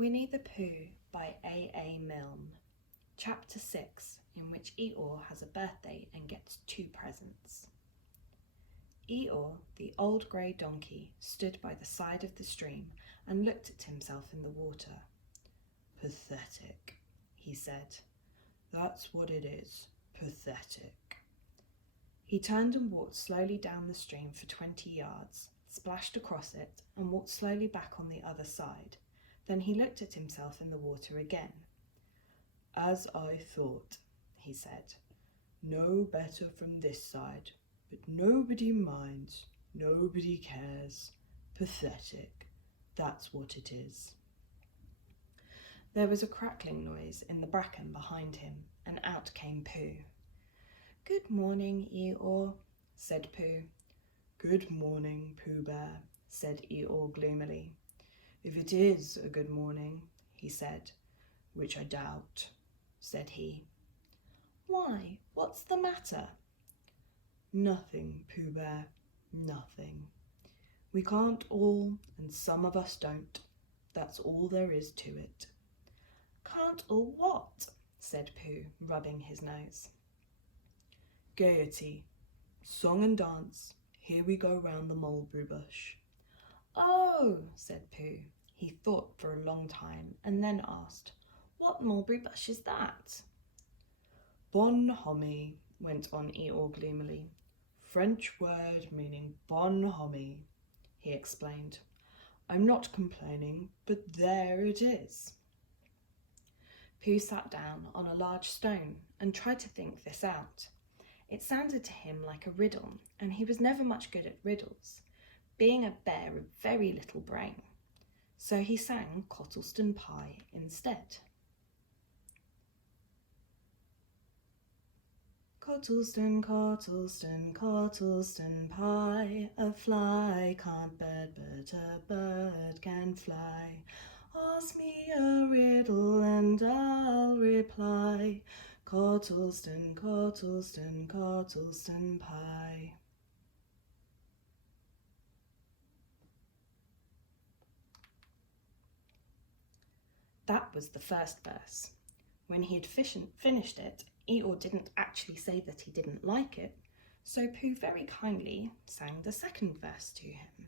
Winnie the Pooh by A A Milne. Chapter 6, in which Eeyore has a birthday and gets 2 presents. Eeyore, the old grey donkey, stood by the side of the stream and looked at himself in the water. "Pathetic," he said. "That's what it is, pathetic." He turned and walked slowly down the stream for 20 yards, splashed across it, and walked slowly back on the other side. Then he looked at himself in the water again. "As I thought," he said. "No better from this side, but nobody minds, nobody cares. Pathetic, that's what it is." There was a crackling noise in the bracken behind him, and out came Pooh. "Good morning, Eeyore," said Pooh. "Good morning, Pooh Bear," said Eeyore gloomily. "If it is a good morning," he said, "which I doubt," said he. "Why, what's the matter?" "Nothing, Pooh Bear, nothing. We can't all, and some of us don't. That's all there is to it." "Can't all what?" said Pooh, rubbing his nose. "Gaiety, song and dance. Here we go round the mulberry bush." "Oh," said Pooh. He thought for a long time and then asked, "What mulberry bush is that?" "Bonhomie," went on Eeyore gloomily. "French word meaning bonhomie," he explained. "I'm not complaining, but there it is." Pooh sat down on a large stone and tried to think this out. It sounded to him like a riddle, and he was never much good at riddles, being a bear of very little brain. So he sang Cottleston Pie instead. Cottleston, Cottleston, Cottleston Pie, a fly can't bed, but a bird can fly. Ask me a riddle and I'll reply. Cottleston, Cottleston, Cottleston Pie. That was the first verse. When he had finished it, Eeyore didn't actually say that he didn't like it, so Pooh very kindly sang the second verse to him.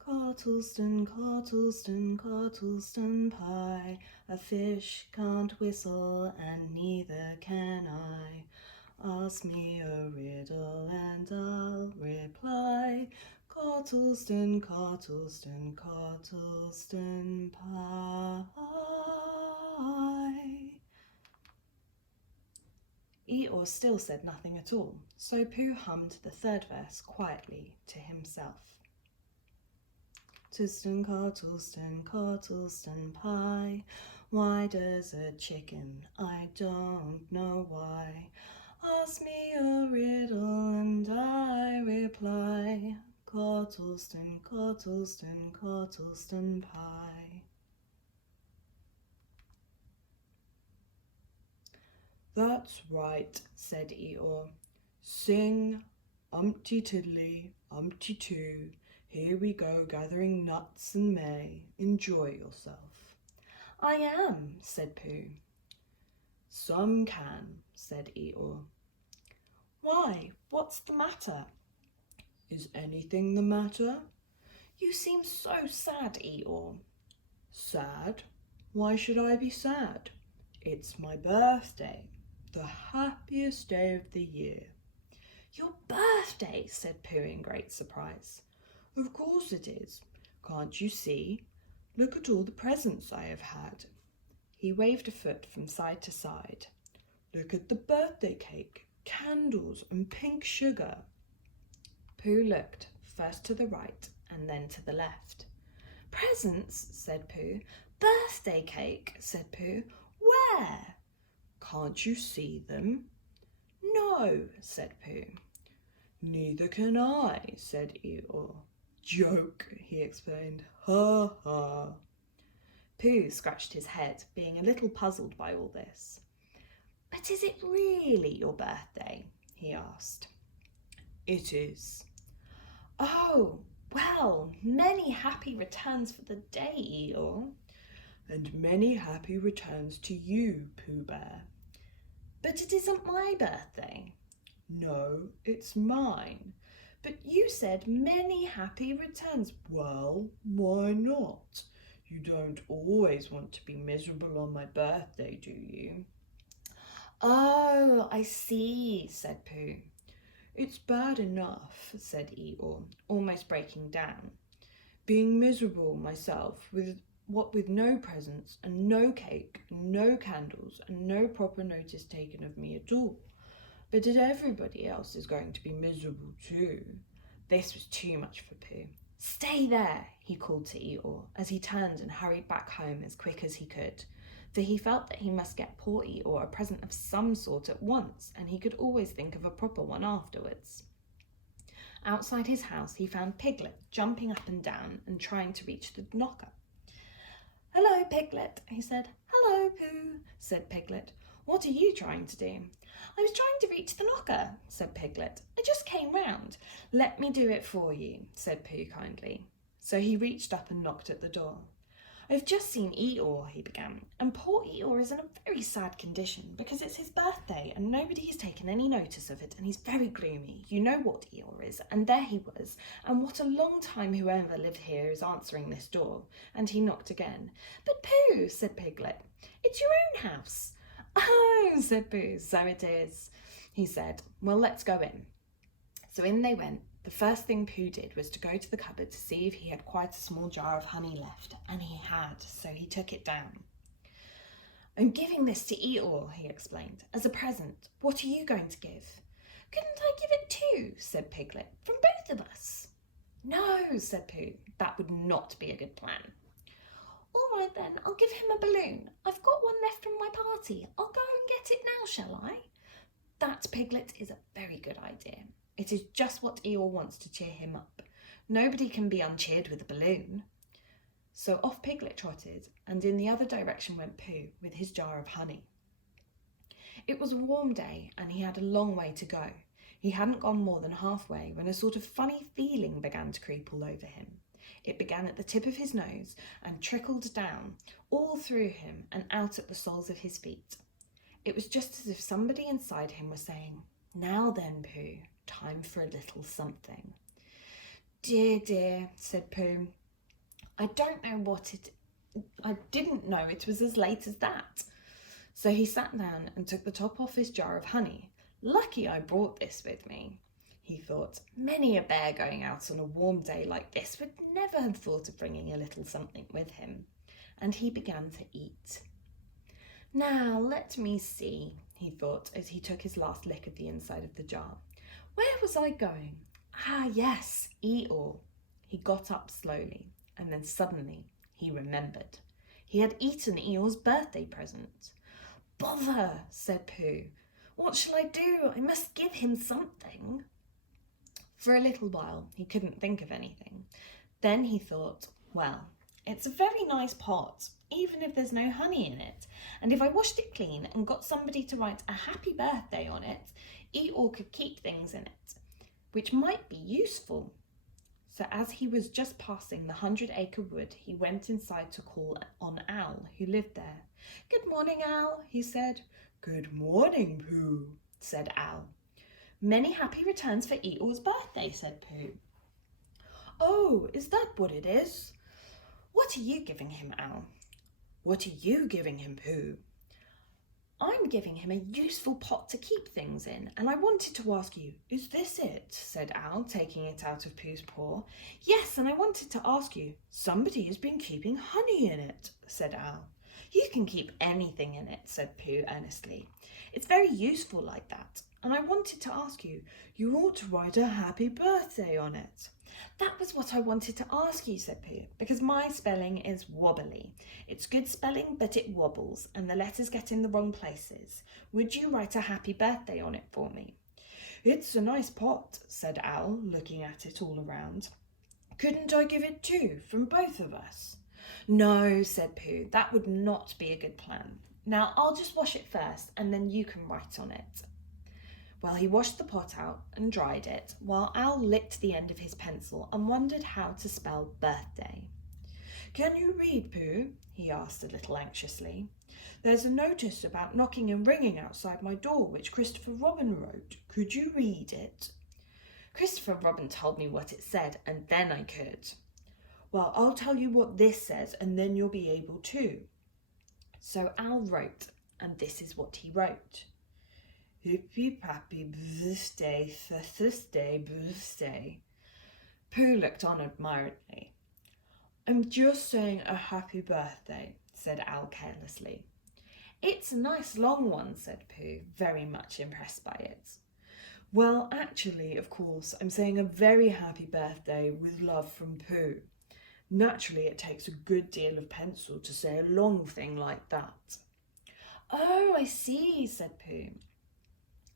Cottleston, Cottleston, Cottleston Pie, a fish can't whistle and neither can I. Ask me a riddle and I'll reply. Cottleston, Cottleston, Cottleston Pie. Eeyore still said nothing at all, so Pooh hummed the third verse quietly to himself. Cottleston, Cottleston, Cottleston Pie. Why does a chicken? I don't know why. Ask me a riddle and I reply. Cottleston, Cottleston, Cottleston Pie. "That's right," said Eeyore. "Sing umpty tiddly, umpty too. Here we go gathering nuts and may. Enjoy yourself." "I am," said Pooh. "Some can," said Eeyore. "Why, what's the matter?" "Is anything the matter?" "You seem so sad, Eeyore." "Sad? Why should I be sad? It's my birthday, the happiest day of the year." "Your birthday?" said Pooh in great surprise. "Of course it is. Can't you see? Look at all the presents I have had." He waved a foot from side to side. "Look at the birthday cake, candles and pink sugar." Pooh looked first to the right and then to the left. "Presents?" said Pooh. "Birthday cake?" said Pooh. "Where?" "Can't you see them?" "No," said Pooh. "Neither can I," said Eeyore. "Joke," he explained. "Ha ha." Pooh scratched his head, being a little puzzled by all this. "But is it really your birthday?" he asked. "It is." "Oh, well, many happy returns for the day, Eeyore." And many happy returns to you, Pooh Bear. But it isn't my birthday. No, it's mine. But you said many happy returns. Well, why not? You don't always want to be miserable on my birthday, do you? Oh, I see, said Pooh. It's bad enough, said Eeyore, almost breaking down. Being miserable myself with no presents and no cake, no candles and no proper notice taken of me at all. But that everybody else is going to be miserable too. This was too much for Pooh. Stay there, he called to Eeyore as he turned and hurried back home as quick as he could, for he felt that he must get poor Eeyore a present of some sort at once, and he could always think of a proper one afterwards. Outside his house he found Piglet jumping up and down and trying to reach the knocker. "Hello, Piglet," he said. "Hello, Pooh," said Piglet. "What are you trying to do?" "I was trying to reach the knocker," said Piglet. "I just came round." "Let me do it for you," said Pooh kindly. So he reached up and knocked at the door. "I've just seen Eeyore," he began, "and poor Eeyore is in a very sad condition because it's his birthday and nobody has taken any notice of it, and he's very gloomy. You know what Eeyore is, and there he was, and what a long time whoever lived here is answering this door." And he knocked again. "But Pooh," said Piglet, "it's your own house." "Oh," said Pooh, "so it is," he said. "Well, let's go in." So in they went. The first thing Pooh did was to go to the cupboard to see if he had quite a small jar of honey left, and he had, so he took it down. "I'm giving this to Eeyore," he explained, "as a present. What are you going to give?" "Couldn't I give it too?" said Piglet, "from both of us?" "No," said Pooh, "that would not be a good plan." "All right then, I'll give him a balloon. I've got one left from my party. I'll go and get it now, shall I?" That, Piglet, is a very good idea. It is just what Eeyore wants to cheer him up. Nobody can be uncheered with a balloon. So off Piglet trotted, and in the other direction went Pooh with his jar of honey. It was a warm day, and he had a long way to go. He hadn't gone more than halfway when a sort of funny feeling began to creep all over him. It began at the tip of his nose and trickled down, all through him and out at the soles of his feet. It was just as if somebody inside him was saying, "Now then, Pooh, time for a little something." "Dear, dear," said Pooh. I didn't know it was as late as that." So he sat down and took the top off his jar of honey. "Lucky I brought this with me," he thought. Many a bear going out on a warm day like this would never have thought of bringing a little something with him. And he began to eat. "Now, let me see," he thought as he took his last lick of the inside of the jar. "Where was I going? Ah, yes, Eeyore." He got up slowly, and then suddenly he remembered. He had eaten Eeyore's birthday present. "Bother," said Pooh. "What shall I do? I must give him something." For a little while he couldn't think of anything. Then he thought, well, it's a very nice pot, even if there's no honey in it, and if I washed it clean and got somebody to write a happy birthday on it, Eeyore could keep things in it, which might be useful. So as he was just passing the 100-acre wood, he went inside to call on Owl, who lived there. "Good morning, Owl," he said. "Good morning, Pooh," said Owl. "Many happy returns for Eeyore's birthday," said Pooh. "Oh, is that what it is?" "What are you giving him, Owl?" "What are you giving him, Pooh?" "I'm giving him a useful pot to keep things in, and I wanted to ask you." "Is this it?" said Owl, taking it out of Pooh's paw. "Yes, and I wanted to ask you." "Somebody has been keeping honey in it," said Owl. "You can keep anything in it," said Pooh earnestly. "It's very useful like that, and I wanted to ask you." "You ought to write a happy birthday on it." "That was what I wanted to ask you," said Pooh, "because my spelling is wobbly. It's good spelling, but it wobbles, and the letters get in the wrong places. Would you write a happy birthday on it for me?" "It's a nice pot," said Owl, looking at it all around. "Couldn't I give it too, from both of us?" "No," said Pooh, "that would not be a good plan. Now, I'll just wash it first, and then you can write on it." Well, he washed the pot out and dried it, while Owl licked the end of his pencil and wondered how to spell birthday. Can you read, Pooh? He asked a little anxiously. There's a notice about knocking and ringing outside my door which Christopher Robin wrote. Could you read it? Christopher Robin told me what it said, and then I could. Well, I'll tell you what this says, and then you'll be able to. So Al wrote, and this is what he wrote. Hippy-pappy birthday, Thursday, birthday. Pooh looked on admiringly. I'm just saying a happy birthday, said Al carelessly. It's a nice long one, said Pooh, very much impressed by it. Well, actually, of course, I'm saying a very happy birthday with love from Pooh. Naturally, it takes a good deal of pencil to say a long thing like that. Oh, I see, said Pooh.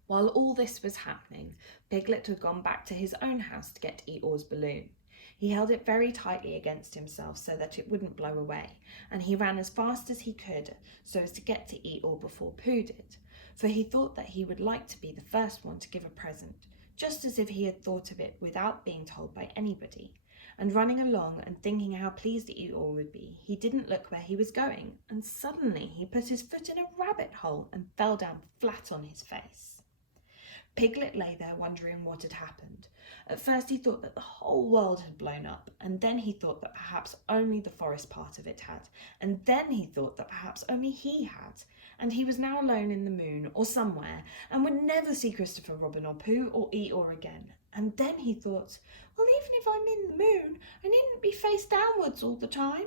While all this was happening, Piglet had gone back to his own house to get Eeyore's balloon. He held it very tightly against himself so that it wouldn't blow away, and he ran as fast as he could so as to get to Eeyore before Pooh did, for he thought that he would like to be the first one to give a present, just as if he had thought of it without being told by anybody. And running along and thinking how pleased Eeyore would be, he didn't look where he was going, and suddenly he put his foot in a rabbit hole and fell down flat on his face. Piglet lay there wondering what had happened. At first he thought that the whole world had blown up, and then he thought that perhaps only the forest part of it had, and then he thought that perhaps only he had, and he was now alone in the moon or somewhere, and would never see Christopher Robin or Pooh or Eeyore again. And then he thought, well, even if I'm in the moon, I needn't be face downwards all the time.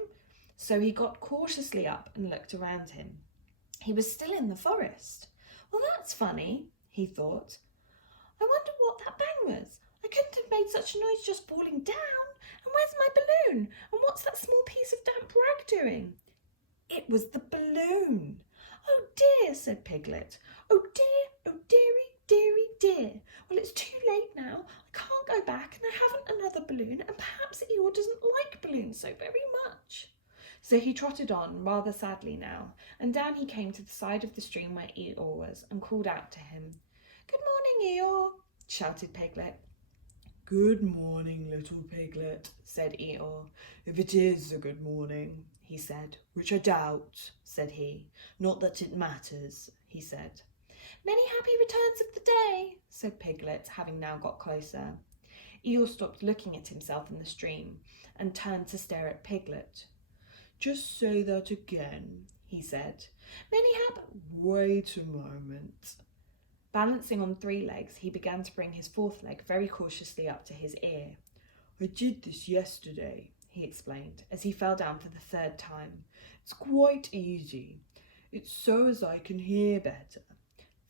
So he got cautiously up and looked around him. He was still in the forest. Well, that's funny, he thought. I wonder what that bang was. I couldn't have made such a noise just falling down. And where's my balloon? And what's that small piece of damp rag doing? It was the balloon. Oh dear, said Piglet. Oh dear, oh dearie, dearie, dear. Well, it's too late now. I can't go back, and I haven't another balloon, and perhaps Eeyore doesn't like balloons so very much. So he trotted on, rather sadly now, and down he came to the side of the stream where Eeyore was, and called out to him. Good morning, Eeyore, shouted Piglet. Good morning, little Piglet, said Eeyore. If it is a good morning, he said, which I doubt, said he. Not that it matters, he said. Many happy returns of the day, said Piglet, having now got closer. Eeyore stopped looking at himself in the stream and turned to stare at Piglet. Just say that again, he said. Many happy... Wait a moment. Balancing on 3 legs, he began to bring his 4th leg very cautiously up to his ear. I did this yesterday, he explained, as he fell down for the 3rd time. It's quite easy. It's so as I can hear better.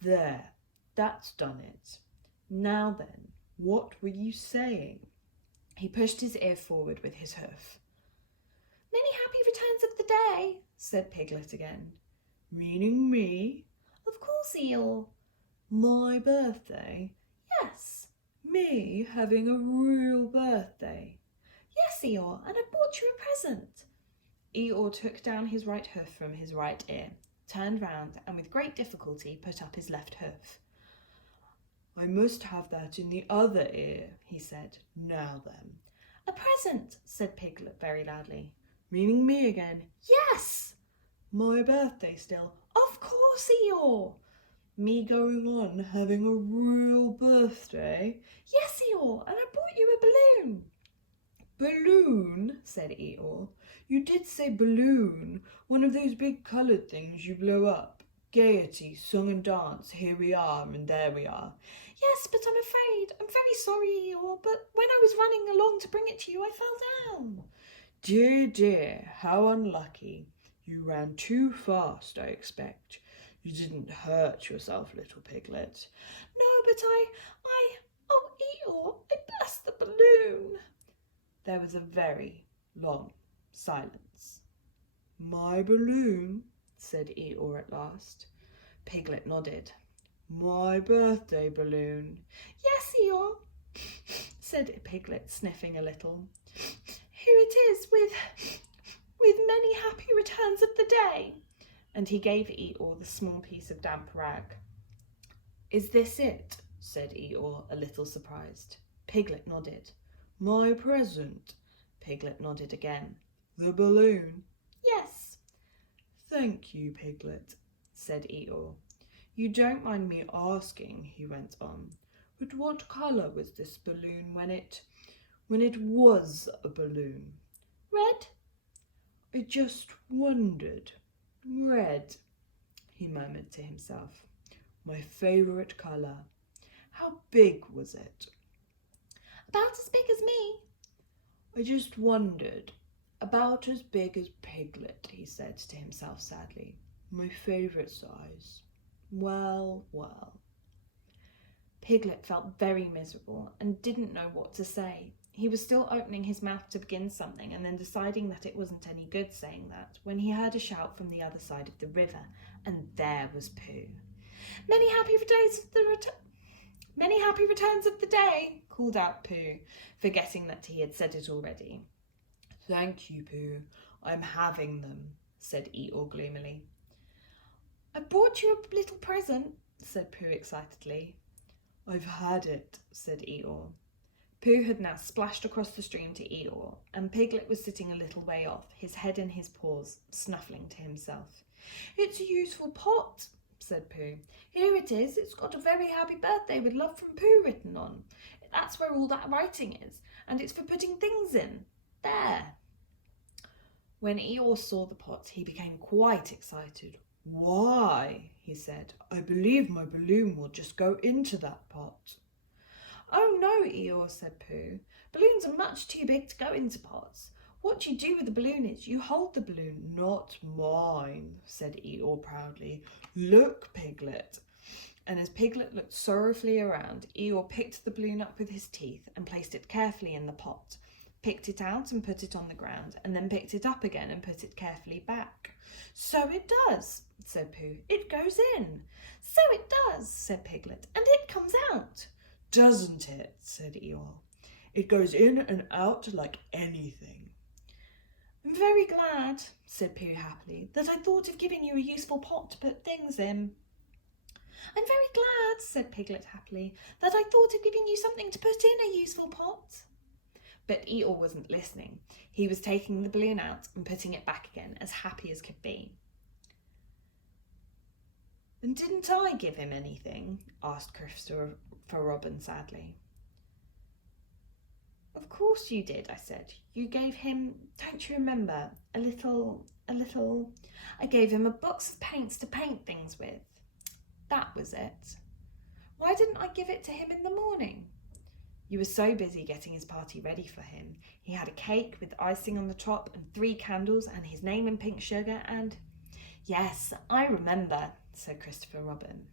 There, that's done it. Now then, what were you saying? He pushed his ear forward with his hoof. Many happy returns of the day, said Piglet again. Meaning me? Of course, Eeyore. My birthday? Yes. Me having a real birthday? Yes, Eeyore, and I bought you a present. Eeyore took down his right hoof from his right ear, turned round, and with great difficulty put up his left hoof. I must have that in the other ear, he said. Now then. A present, said Piglet very loudly. Meaning me again? Yes. My birthday still? Of course, Eeyore. Me going on having a real birthday? Yes, Eeyore, and I bought you a balloon. Balloon, said Eeyore. You did say balloon, one of those big coloured things you blow up. Gaiety, song and dance, here we are and there we are. Yes, but I'm very sorry, Eeyore, but when I was running along to bring it to you, I fell down. Dear, dear, how unlucky. You ran too fast, I expect. You didn't hurt yourself, little Piglet. No, but oh, Eeyore, I burst the balloon. There was a very long silence. My balloon, said Eeyore at last. Piglet nodded. My birthday balloon. Yes, Eeyore, said Piglet, sniffing a little. Here it is, with many happy returns of the day. And he gave Eeyore the small piece of damp rag. Is this it? Said Eeyore, a little surprised. Piglet nodded. My present? Piglet nodded again. The balloon? Yes. Thank you, Piglet, said Eeyore. You don't mind me asking, he went on, but what colour was this balloon when it was a balloon? Red? I just wondered. Red, he murmured to himself. My favourite colour. How big was it? About as big as me. I just wondered. About as big as Piglet, he said to himself sadly. My favourite size. Well, well. Piglet felt very miserable and didn't know what to say. He was still opening his mouth to begin something and then deciding that it wasn't any good saying that when he heard a shout from the other side of the river, and there was Pooh. Many happy returns of the day, called out Pooh, forgetting that he had said it already. Thank you, Pooh. I'm having them, said Eeyore gloomily. I brought you a little present, said Pooh excitedly. I've had it, said Eeyore. Pooh had now splashed across the stream to Eeyore, and Piglet was sitting a little way off, his head in his paws, snuffling to himself. It's a useful pot, said Pooh. Here it is. It's got a very happy birthday with love from Pooh written on. That's where all that writing is, and it's for putting things in. There. When Eeyore saw the pot, he became quite excited. Why, he said, I believe my balloon will just go into that pot. Oh no, Eeyore, said Pooh. Balloons are much too big to go into pots. What you do with the balloon is you hold the balloon. Not mine, said Eeyore proudly. Look, Piglet. And as Piglet looked sorrowfully around, Eeyore picked the balloon up with his teeth and placed it carefully in the pot, picked it out and put it on the ground, and then picked it up again and put it carefully back. So it does, said Pooh. It goes in. So it does, said Piglet, and it comes out. Doesn't it, said Eeyore. It goes in and out like anything. I'm very glad, said Pooh happily, that I thought of giving you a useful pot to put things in. I'm very glad, said Piglet happily, that I thought of giving you something to put in a useful pot. But Eeyore wasn't listening. He was taking the balloon out and putting it back again, as happy as could be. And didn't I give him anything? Asked Christopher Robin sadly. Of course you did, I said. You gave him, don't you remember, a little... I gave him a box of paints to paint things with. That was it. Why didn't I give it to him in the morning? You were so busy getting his party ready for him. He had a cake with icing on the top and 3 candles and his name in pink sugar and... Yes, I remember, said Christopher Robin.